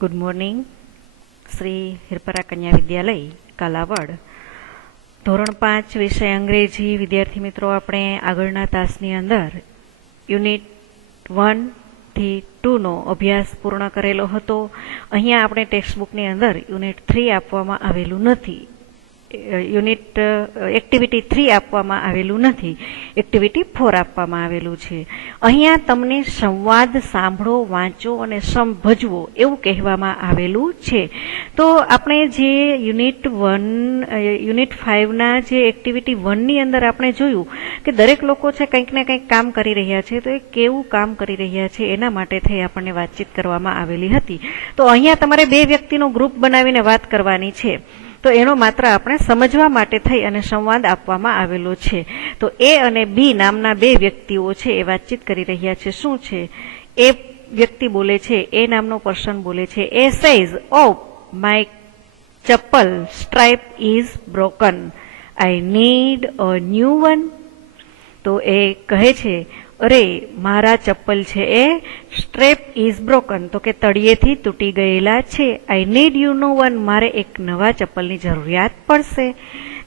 Good morning. Shri Hirpara કન્યા વિદ્યાલય કાલાવડ ધોરણ 5 વિષય અંગ્રેજી વિદ્યાર્થી મિત્રો, આપણે આગળના તાસની અંદર યુનિટ 1 થી 2 નો અભ્યાસ પૂર્ણ કરેલો હતો. અહીંયા આપણે ટેક્સ્ટબુકની અંદર યુનિટ 3 આપવામાં આવેલું નથી, યુનિટ એક્ટિવિટી 3 આપવામાં આવેલું નથી, એક્ટિવિટી 4 આપવામાં આવેલું છે. અહીંયા તમને સંવાદ સાંભળો, વાંચો અને સમભજવો એવું કહેવામાં આવેલું છે. તો આપણે જે યુનિટ 5ના જે એક્ટિવિટી 1ની અંદર આપણે જોયું કે દરેક લોકો છે કંઈક ને કંઈક કામ કરી રહ્યા છે, તો એ કેવું કામ કરી રહ્યા છે એના માટે થઈ આપણને વાતચીત કરવામાં આવેલી હતી. તો અહીંયા તમારે 2 વ્યક્તિનો ગ્રુપ બનાવીને વાત કરવાની છે. તો એનો માત્ર આપણે સમજવા માટે થઈ અને સંવાદ આપવામાં આવેલો છે. તો એ અને બી નામના 2 વ્યક્તિઓ છે એ વાતચીત કરી રહ્યા છે. શું છે? એ વ્યક્તિ બોલે છે, એ નામનો પર્સન બોલે છે, એ says, oh my chappal stripe is broken, I need a new one. તો એ કહે છે, અરે મારા ચપ્પલ છે એ સ્ટ્રેપ ઇઝ બ્રોકન, તો કે તળિયેથી તૂટી ગયેલા છે. I need you know one, મારે એક નવા ચપ્પલની જરૂરિયાત પડશે.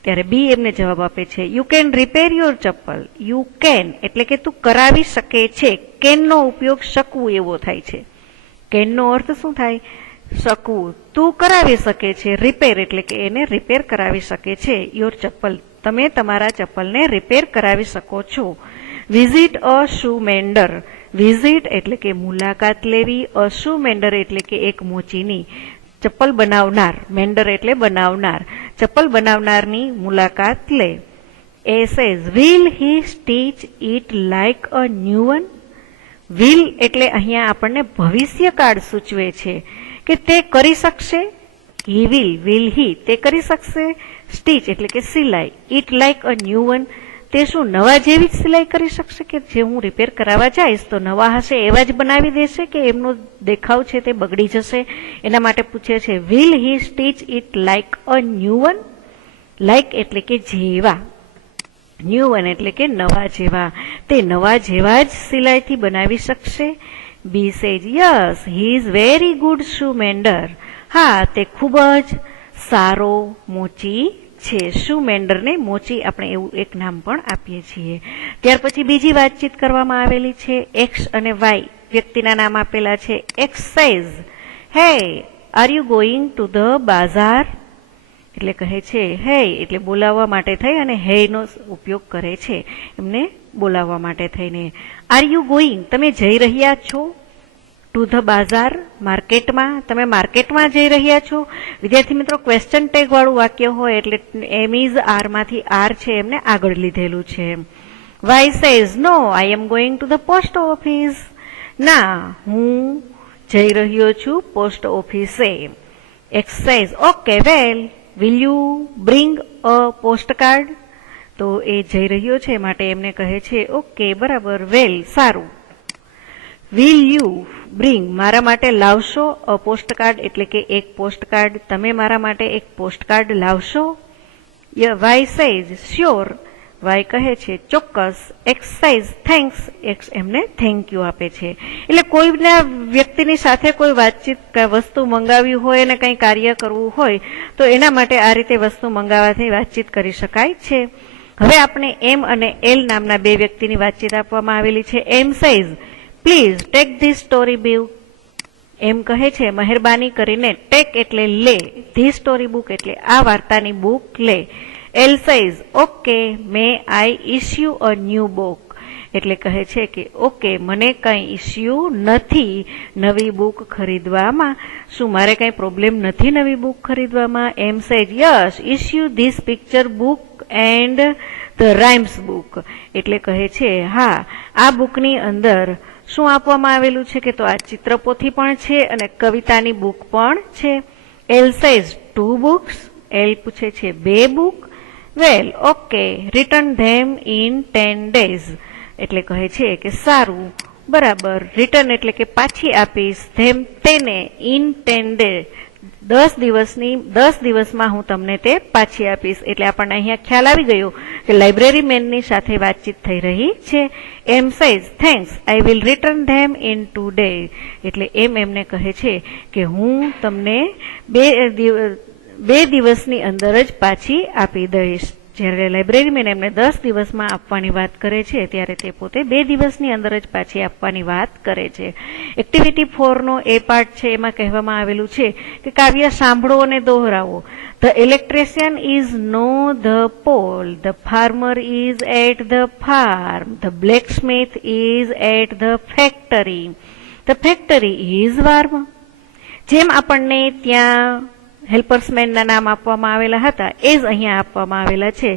ત્યારે બી એમને જવાબ આપે છે, યુ કેન રિપેર યોર ચપ્પલ. યુ કેન એટલે કે તું કરાવી શકે છે. કેનનો ઉપયોગ શકવું એવો થાય છે. કેનનો અર્થ શું થાય? શકવું. તું કરાવી શકે છે. રિપેર એટલે કે એને રિપેર કરાવી શકે છે. યોર ચપ્પલ, તમે તમારા ચપ્પલને રિપેર કરાવી શકો છો. Visit a shoe મેન્ડર. વિઝિટ એટલે કે મુલાકાત લેવી, અ શૂ મેન્ડર એટલે કે એક મોચીની, ચપ્પલ બનાવનાર, મેન્ડર એટલે બનાવનાર, ચપ્પલ બનાવનારની મુલાકાત લે. એ says, will he stitch it like a new one. Will એટલે અહીંયા આપણને ભવિષ્યકાળ સૂચવે છે કે તે કરી શકશે. હી વિલ હી તે કરી શકશે. સ્ટીચ એટલે કે સિલાઈ, it like a new one તે શું નવા જેવી જ સિલાઈ કરી શકશે કે જે હું રિપેર કરાવવા જઈશ તો નવા હશે એવા જ બનાવી દેશે, કે એમનો દેખાવ છે તે બગડી જશે? એના માટે પૂછે છે, will he stitch it like a new one. Like એટલે કે જેવા, ન્યૂ વન એટલે કે નવા જેવા, તે નવા જેવા જ સિલાઈથી બનાવી શકશે. B says, yes he is very good shoe mender. હા, તે ખૂબ જ સારો મોચી છે. શૂ મેન્ડરને મોચી આપણે એવું એક નામ પણ આપીએ છીએ. ત્યાર પછી બીજી વાતચીત કરવામાં આવેલી છે. એક્સ અને વાય વ્યક્તિના નામ આપેલા છે. X says, hey are you going to the bazaar. એટલે કહે છે હે એટલે બોલાવવા માટે થઈ અને હે નો ઉપયોગ કરે છે એમને બોલાવવા માટે થઈને. આર યુ ગોઈંગ તમે જઈ રહ્યા છો. ટુ ધ બાઝાર માર્કેટમાં, તમે માર્કેટમાં જઈ રહ્યા છો. વિદ્યાર્થી મિત્રો, ક્વેશ્ચન ટેગ વાળું વાક્ય હોય એટલે એમ ઇઝ આર માંથી આર છે એમને આગળ લીધેલું છે. Y says, no I am going to the post office. ના, હું જઈ રહ્યો છું પોસ્ટ ઓફિસે. X says, okay well will you bring a postcard. તો એ જઈ રહ્યો છે માટે એમને કહે છે ઓકે બરાબર, વેલ સારું. વિલ યુ બ્રિંગ મારા માટે લાવશો અ પોસ્ટ કાર્ડ એટલે કે એક પોસ્ટ કાર્ડ. તમે મારા માટે એક પોસ્ટ કાર્ડ લાવશો. વાય સેઝ, શ્યોર વાય કહે છે ચોક્કસ. એક્સ સેઝ, થેન્ક્સ એક્સ એમને થેન્ક યુ આપે છે. એટલે કોઈના વ્યક્તિની સાથે કોઈ વાતચીત વસ્તુ મંગાવી હોય અને કંઈ કાર્ય કરવું હોય તો એના માટે આ રીતે વસ્તુ મંગાવવાથી વાતચીત કરી શકાય છે. હવે આપણે એમ અને એલ નામના 2 વ્યક્તિની વાતચીત આપવામાં આવેલી છે. M says, please take this story book. એમ કહે છે મહેરબાની કરીને, ટેક એટલે લે, ધી સ્ટોરી બુક એટલે આ વાર્તાની બુક લે. L says, okay May I issue a new book. એટલે કહે છે કે ઓકે મને કંઈ ઇસ્યુ નથી નવી બુક ખરીદવામાં. શું મારે કંઈ પ્રોબ્લેમ નથી નવી બુક ખરીદવામાં? M says, yes issue this picture book and the rhymes book. એટલે કહે છે હા, આ બુકની અંદર શું આપવામાં આવેલું છે કે તો આ ચિત્રપોથી પણ છે અને કવિતાની બુક પણ છે. L says, 2 books. એલ પૂછે છે 2 book. Well okay return them in 10 days. એટલે કહે છે કે સારું બરાબર, રિટર્ન એટલે કે પાછી આપીશ, ધેમ તેને, ઇન 10 days 10 દિવસમાં હું તમને તે પાછી આપીશ. એટલે આપણને અહીંયા ખ્યાલ આવી ગયો કે લાઇબ્રેરી મેનની સાથે વાતચીત થઈ રહી છે. M says thanks, I will return them in 2 days. એટલે એમને કહે છે કે હું તમને 2 દિવસની અંદર જ પાછી આપી દઈશ. જ્યારે લાઇબ્રેરીમેન એમને 10 દિવસમાં આપવાની વાત કરે છે ત્યારે તે પોતે 2 દિવસની અંદર જ પાછી આપવાની વાત કરે છે. એક્ટિવિટી 4 નો એ પાર્ટ છે, એમાં કહેવામાં આવેલું છે કે કાવ્ય સાંભળો અને દોહરાવો. The electrician is no the pole, the farmer is at the farm, the blacksmith is at the factory, the factory is warm. જેમ આપણને ત્યાં હેલ્પર્સમેનના નામ આપવામાં આવેલા હતા એ જ અહીંયા આપવામાં આવેલા છે.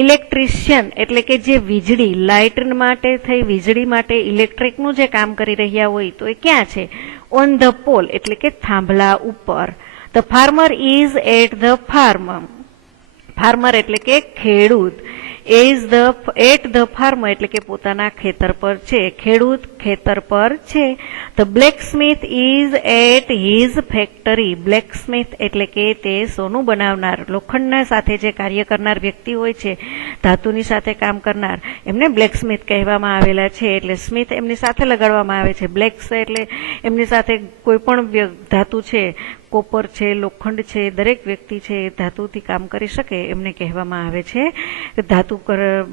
ઇલેક્ટ્રિશિયન એટલે કે જે વીજળી, લાઇટ માટે થઈ વીજળી માટે ઇલેક્ટ્રિકનું જે કામ કરી રહ્યા હોય તો એ ક્યાં છે? ઓન ધ પોલ એટલે કે થાંભલા ઉપર. The farmer is at the farm. Farmer એટલે કે ખેડૂત. એટ ધ ફાર્મ એટલે કે પોતાના ખેતર પર છે. ખેડૂત ખેતર પર છે. The blacksmith is at his factory. Blacksmith એટલે કે તે સોનું બનાવનાર, લોખંડના સાથે જે કાર્ય કરનાર વ્યક્તિ હોય છે, ધાતુની સાથે કામ કરનાર, એમને બ્લેકસ્મિથ કહેવામાં આવેલા છે. એટલે સ્મિથ એમની સાથે લગાડવામાં આવે છે. બ્લેક્સ એટલે એમની સાથે કોઈ પણ ધાતુ છે, કોપર છે, લોખંડ છે, દરેક વ્યક્તિ છે ધાતુથી કામ કરી શકે એમને કહેવામાં આવે છે ધાતુ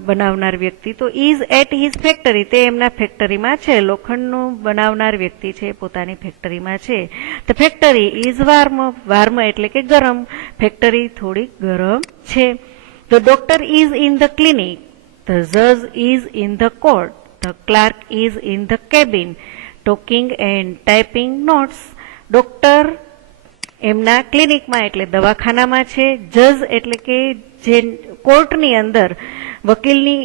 બનાવનાર વ્યક્તિ. તો ઇઝ એટ હિઝ ફેક્ટરી, તે એમના ફેક્ટરીમાં છે. લોખંડનું બનાવનાર વ્યક્તિ છે પોતાની ફેક્ટરીમાં છે. The factory is warm. Warm એટલે કે ગરમ. ફેક્ટરી થોડી ગરમ છે. The doctor is in the clinic. The જજ is in the court. The clerk is in the cabin talking and typing notes. Doctor એમના ક્લિનિકમાં એટલે દવાખાનામાં છે. જજ એટલે કે જે કોર્ટની અંદર વકીલની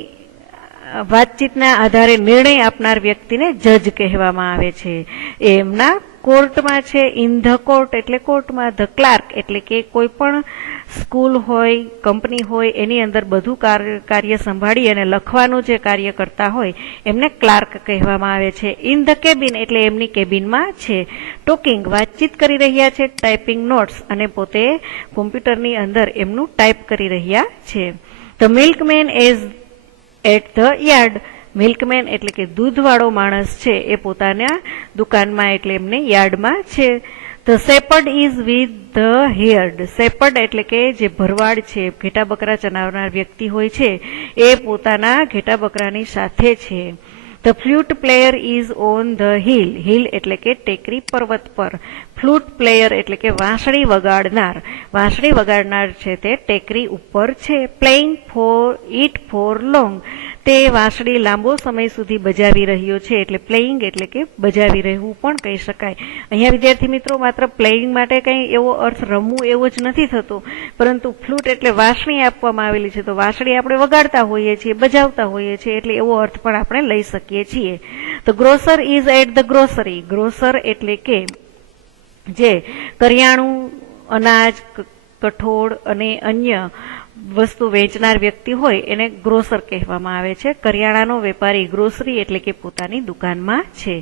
વાતચીતના આધારે નિર્ણય આપનાર વ્યક્તિને જજ કહેવામાં આવે છે. એમના કોર્ટમાં છે. ઇન ધ કોર્ટ એટલે કોર્ટમાં. ધ ક્લાર્ક એટલે કે કોઈ પણ સ્કૂલ હોય, કંપની હોય, એની અંદર બધું કાર્ય સંભાળી અને લખવાનું જે કાર્ય કરતા હોય એમને ક્લાર્ક કહેવામાં આવે છે. ઇન ધ કેબિન એટલે એમની કેબિનમાં છે. ટોકિંગ વાતચીત કરી રહ્યા છે. ટાઈપિંગ નોટ્સ અને પોતે કોમ્પ્યુટરની અંદર એમનું ટાઈપ કરી રહ્યા છે. The milkman is at the yard. Milkman એટલે કે દૂધવાળો માણસ છે એ પોતાના દુકાનમાં એટલે એમને યાર્ડમાં છે. The shepherd is with the herd. Shepherd એટલે કે જે ભરવાડ છે, ઘેટા બકરા ચરાવનાર વ્યક્તિ હોય છે એ પોતાના ઘેટા બકરાની સાથે છે. The flute player is on the hill. Hill એટલે કે ટેકરી, પર્વત પર. ફ્લૂટ પ્લેયર એટલે કે વાંસળી વગાડનાર. વાંસળી વગાડનાર છે તે ટેકરી ઉપર છે. Playing four it four long. તે વાંસળી લાંબો સમય સુધી બજાવી રહ્યો છે. એટલે પ્લેઇંગ એટલે કે બજાવી રહેવું પણ કહી શકાય. અહીંયા વિદ્યાર્થી મિત્રો માત્ર પ્લેઇંગ માટે કંઈ એવો અર્થ રમવું એવો જ નથી થતો, પરંતુ ફ્લૂટ એટલે વાંસળી આપવામાં આવેલી છે તો વાંસળી આપણે વગાડતા હોઈએ છીએ, બજાવતા હોઈએ છીએ, એટલે એવો અર્થ પણ આપણે લઈ શકીએ છીએ. તો grocer is at the grocery. Grocer એટલે કે જે કરિયાણું, અનાજ, કઠોળ અને અન્ય વસ્તુ વેચનાર વ્યક્તિ હોય એને ગ્રોસર કહેવામાં આવે છે. કરિયાણાનો વેપારી ગ્રોસરી એટલે કે પોતાની દુકાનમાં છે.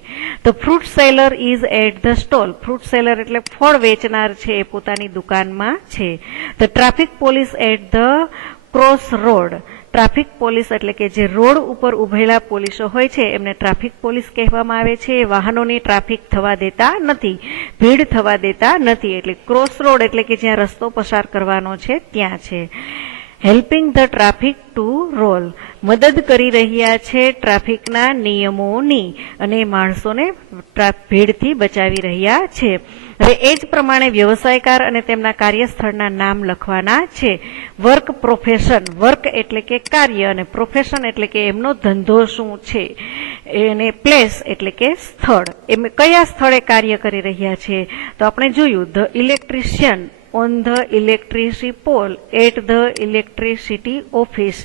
The fruit seller is at the stall. Fruit seller એટલે ફળ વેચનાર છે એ પોતાની દુકાનમાં છે. The traffic police at the cross road. Traffic police એટલે કે જે રોડ ઉપર ઉભેલા પોલીસો હોય છે એમને ટ્રાફિક પોલીસ કહેવામાં આવે છે. વાહનોની ટ્રાફિક થવા દેતા નથી, ભીડ થવા દેતા નથી. એટલે ક્રોસ રોડ એટલે કે જ્યાં રસ્તો પસાર કરવાનો છે ત્યાં છે. Helping the traffic to roll. મદદ કરી રહ્યા છે ટ્રાફિકના નિયમોની અને માણસોને ભીડથી બચાવી રહ્યા છે. હવે એ જ પ્રમાણે વ્યવસાયકાર અને તેમના કાર્યસ્થળના નામ લખવાના છે. Work profession. વર્ક એટલે કે કાર્ય અને પ્રોફેશન એટલે કે એમનો ધંધો શું છે. અને પ્લેસ એટલે કે સ્થળ. એમ કયા સ્થળે કાર્ય કરી રહ્યા છે તો આપણે જોયું the electrician on the electricity pole at the electricity office.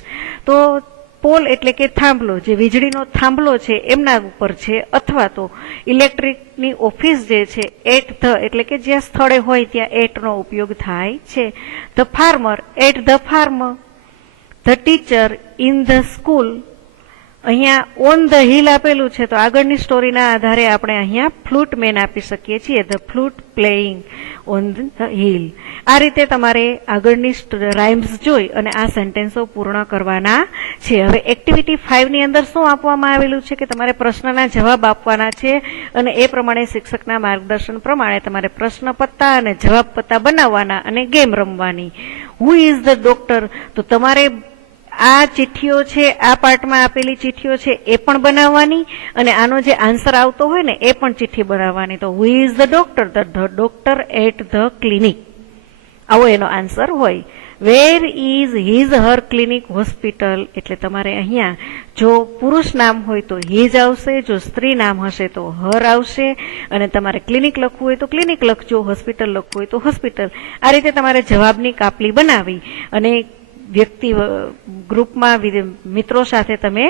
તો પોલ એટલે કે થાંભલો, જે વીજળીનો થાંભલો છે એમના ઉપર છે, અથવા તો ઇલેક્ટ્રિકની ઓફિસ જે છે એટ ધ એટલે કે જ્યાં સ્થળે હોય ત્યાં એટનો ઉપયોગ થાય છે. The farmer at the farm. The teacher in the school. અહીંયા ઓન ધ હિલ આપેલું છે તો આગળની સ્ટોરીના આધારે આપણે અહીંયા ફ્લૂટ મેન આપી શકીએ છીએ, the flute playing on the hill. આ રીતે તમારે આગળની રાઇમ્સ જોઈ અને આ સેન્ટેન્સો પૂર્ણ કરવાના છે. હવે એક્ટિવિટી 5 ની અંદર શું આપવામાં આવેલું છે કે તમારે પ્રશ્નના જવાબ આપવાના છે અને એ પ્રમાણે શિક્ષકના માર્ગદર્શન પ્રમાણે તમારે પ્રશ્ન પત્તા અને જવાબ પત્તા બનાવવાના અને ગેમ રમવાની. હુ ઇઝ ધ ડોક્ટર, તો તમારે આ ચિઠ્ઠીઓ છે, આ પાર્ટમાં આપેલી ચિઠ્ઠીઓ છે એ પણ બનાવવાની અને આનો જે આન્સર આવતો હોય ને એ પણ ચિઠ્ઠી બનાવવાની. તો who is the doctor, the doctor at the clinic, આવો એનો આન્સર હોય. Where is his her clinic hospital, એટલે તમારે અહીંયા જો પુરુષ નામ હોય તો હિઝ આવશે, જો સ્ત્રી નામ હશે તો હર આવશે અને તમારે ક્લિનિક લખવું હોય તો ક્લિનિક લખજો, હોસ્પિટલ લખવું હોય તો હોસ્પિટલ. આ રીતે તમારે જવાબની કાપલી બનાવી અને વ્યક્તિ ગ્રુપમાં મિત્રો સાથે તમે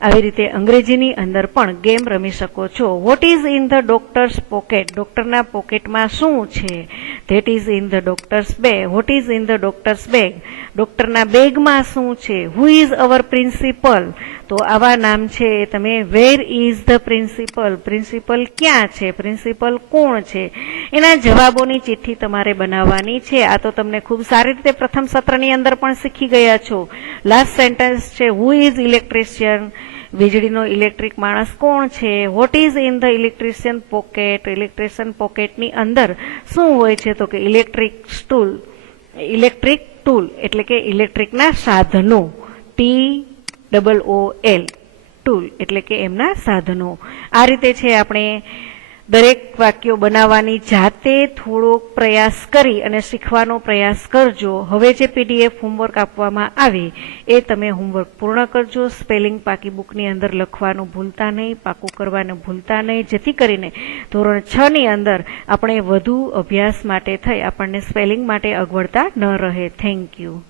આવી રીતે અંગ્રેજીની અંદર પણ ગેમ રમી શકો છો. What is in the doctor's pocket, ડોક્ટરના પોકેટમાં શું છે? That is in the doctor's bag. What is in the doctor's bag, ડોક્ટરના બેગમાં શું છે? હુ ઇઝ અવર પ્રિન્સિપલ, તો આવા નામ છે તમે. Where is the principal, principal ક્યાં છે, પ્રિન્સિપલ કોણ છે? એના જવાબોની ચિઠ્ઠી તમારે બનાવવાની છે. આ તો તમને ખૂબ સારી રીતે પ્રથમ સત્રની અંદર પણ શીખી ગયા છો. લાસ્ટ સેન્ટેન્સ છે હુ ઇઝ ઇલેક્ટ્રિશિયન, વીજળીનો ઇલેક્ટ્રિક માણસ કોણ છે? What is in the electrician pocket, electrician પોકેટની અંદર શું હોય છે? તો કે ઇલેક્ટ્રિક ટૂલ, ઇલેક્ટ્રિક ટૂલ એટલે કે ઇલેક્ટ્રિકના સાધનો, TOOL, ટૂલ એટલે કે એમના સાધનો. આ રીતે છે આપણે દરેક વાક્યો બનાવવાની જાતે થોડોક પ્રયાસ કરી અને શીખવાનો પ્રયાસ કરજો. હવે જે PDF હોમવર્ક આપવામાં આવે એ તમે હોમવર્ક પૂર્ણ કરજો. સ્પેલિંગ પાકી બુકની અંદર લખવાનું ભૂલતા નહીં, પાકું કરવાનું ભૂલતા નહીં, જેથી કરીને ધોરણ 6 ની અંદર આપણે વધુ અભ્યાસ માટે થઈ આપણને સ્પેલિંગ માટે અગવડતા ન રહે. Thank you.